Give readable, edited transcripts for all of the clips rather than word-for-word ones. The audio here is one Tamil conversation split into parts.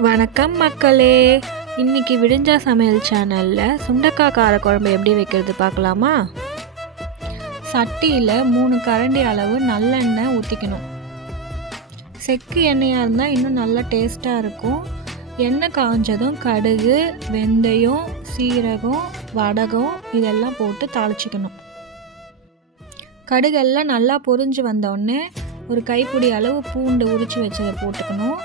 வணக்கம் மக்களே. இன்னைக்கு விடிஞ்சா சமையல் சேனலில் சுண்டக்காய் காரக்குழம்பு எப்படி வைக்கிறது பார்க்கலாமா? சட்டியில் 3 கரண்டி அளவு நல்லெண்ணெய் ஊற்றிக்கணும். செக்கு எண்ணெயாக இருந்தால் இன்னும் நல்லா டேஸ்ட்டாக இருக்கும். எண்ணெய் காஞ்சதும் கடுகு, வெந்தயம், சீரகம், வடகம் இதெல்லாம் போட்டு தாளிச்சிக்கணும். கடுகெல்லாம் நல்லா பொரிஞ்சு வந்தோடனே ஒரு கைப்பிடி அளவு பூண்டு உரித்து வச்சதை போட்டுக்கணும்.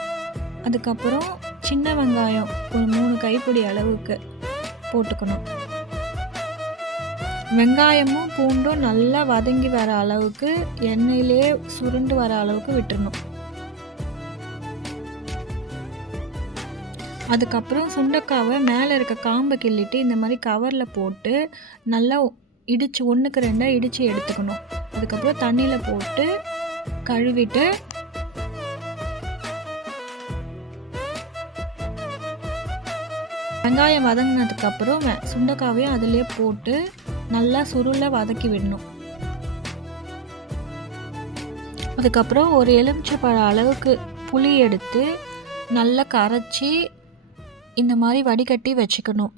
அதுக்கப்புறம் சின்ன வெங்காயம் ஒரு 3 கைப்பிடி அளவுக்கு போட்டுக்கணும். வெங்காயமும் பூண்டும் நல்லா வதங்கி வர அளவுக்கு எண்ணெயிலே சுருண்டு வர அளவுக்கு விட்டுறணும். அதுக்கப்புறம் சுண்டைக்காவை மேலே இருக்க காம்பை கிள்ளிட்டு இந்த மாதிரி கவரில் போட்டு நல்லா இடித்து 1க்கு 2 இடித்து எடுத்துக்கணும். அதுக்கப்புறம் தண்ணியில் போட்டு கழுவிட்டு வெங்காயம் வதங்கினதுக்கப்புறம் சுண்டைக்காவையும் அதிலே போட்டு நல்லா சுருளை வதக்கி விடணும். அதுக்கப்புறம் ஒரு எலுமிச்சைப்பழம் அளவுக்கு புளி எடுத்து நல்லா கரைச்சி இந்த மாதிரி வடிகட்டி வச்சுக்கணும்.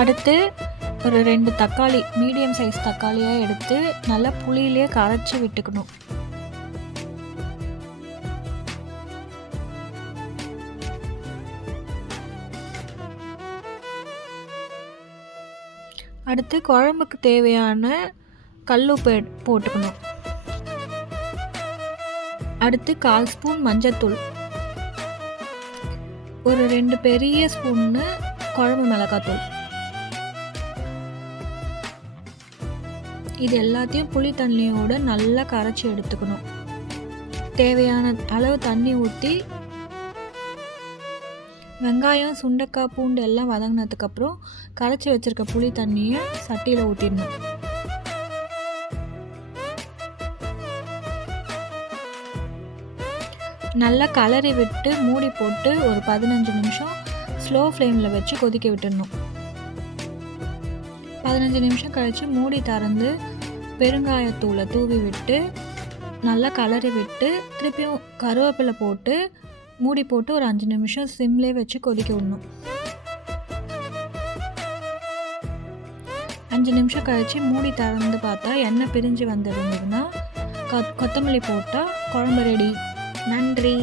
அடுத்து ஒரு 2 தக்காளி மீடியம் சைஸ் தக்காளியாக எடுத்து நல்லா புளியிலே கரைச்சி விட்டுக்கணும். அடுத்து குழம்புக்கு தேவையான கல்லுப்பு போட்டுக்கணும். அடுத்து 1/4 ஸ்பூன் மஞ்சத்தூள், ஒரு 2 பெரிய ஸ்பூன்னு குழம்பு மிளகாத்தூள். இது எல்லாத்தையும் புளி தண்ணியோடு நல்லா கரைச்சி எடுத்துக்கணும். தேவையான அளவு தண்ணி ஊற்றி வெங்காயம், சுண்டைக்காய், பூண்டு எல்லாம் வதங்கினதுக்கப்புறம் கரைச்சி வச்சுருக்க புளி தண்ணியை சட்டியில் ஊற்றிடணும். நல்லா கலரி விட்டு மூடி போட்டு ஒரு 15 நிமிஷம் ஸ்லோ ஃப்ளேமில் வச்சு கொதிக்க விட்டுடணும். 15 நிமிஷம் கழித்து மூடி திறந்து பெருங்காயத்தூளை தூவி விட்டு நல்லா கலரி விட்டு திருப்பியும் கருவேப்பிலை போட்டு மூடி போட்டு ஒரு 5 நிமிஷம் சிம்லே வச்சு கொதிக்க விடணும். 5 நிமிஷம் கழித்து மூடி திறந்து பார்த்தா எண்ணெய் பிரிஞ்சு வந்துருந்ததுன்னா கொத்தமல்லி போட்டால் குழம்பு ரெடி. நன்றி.